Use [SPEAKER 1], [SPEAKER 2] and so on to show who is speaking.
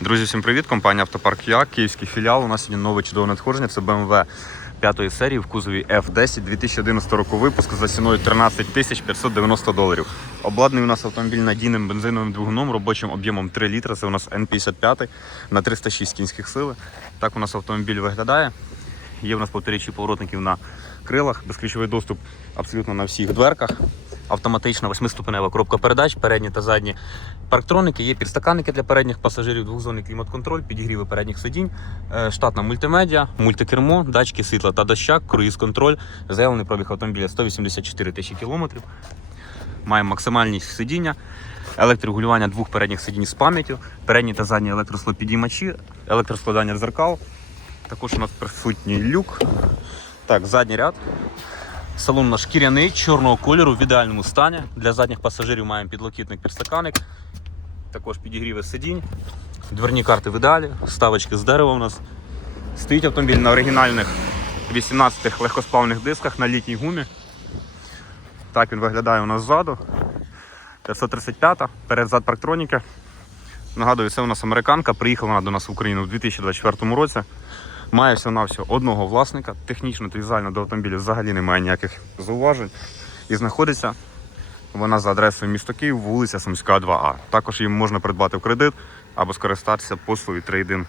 [SPEAKER 1] Друзі, всім привіт! Компанія Автопарк Я, київський філіал. У нас сьогодні нове чудове надходження. Це BMW 5 серії в кузові F10 2011 року випуску за ціною 13 тисяч 590 доларів. Обладнаний у нас автомобіль надійним бензиновим двигуном, робочим об'ємом 3 літра. Це у нас N55 на 306 кінських сили. Так у нас автомобіль виглядає. Є у нас повторічі поворотників на крилах, безключовий доступ абсолютно на всіх дверках. Автоматична восьмиступенева коробка передач, передні та задні парктроники, є підстаканники для передніх пасажирів, двохзонний клімат-контроль, підігріви передніх сидінь, е, штатна мультимедіа, мультикермо, датчики світла та дощак, круїз-контроль, заявлений пробіг автомобіля 184 тисячі кілометрів. Маємо максимальні сидіння, електрорегулювання двох передніх сидінь з пам'яттю, передні та задні електрослопідіймачі, електроскладання дзеркал. Також у нас присутній люк. Так, задній ряд. Салон наш шкіряний, чорного кольору в ідеальному стані. Для задніх пасажирів маємо підлокітник підстаканник. Також підігріви сидінь. Дверні карти в ідеалі, вставочки з дерева у нас. Стоїть автомобіль на оригінальних 18 легкосплавних дисках на літній гумі. Так він виглядає у нас ззаду. 535, перед-зад парктроніки. Нагадую, це у нас американка. Приїхала вона до нас в Україну в 2024 році. Має все на всього одного власника. Технічно та візуально до автомобіля взагалі немає ніяких зауважень. І знаходиться вона за адресою місто Київ, вулиця Сумська, 2А. Також її можна придбати в кредит або скористатися послугою трейдин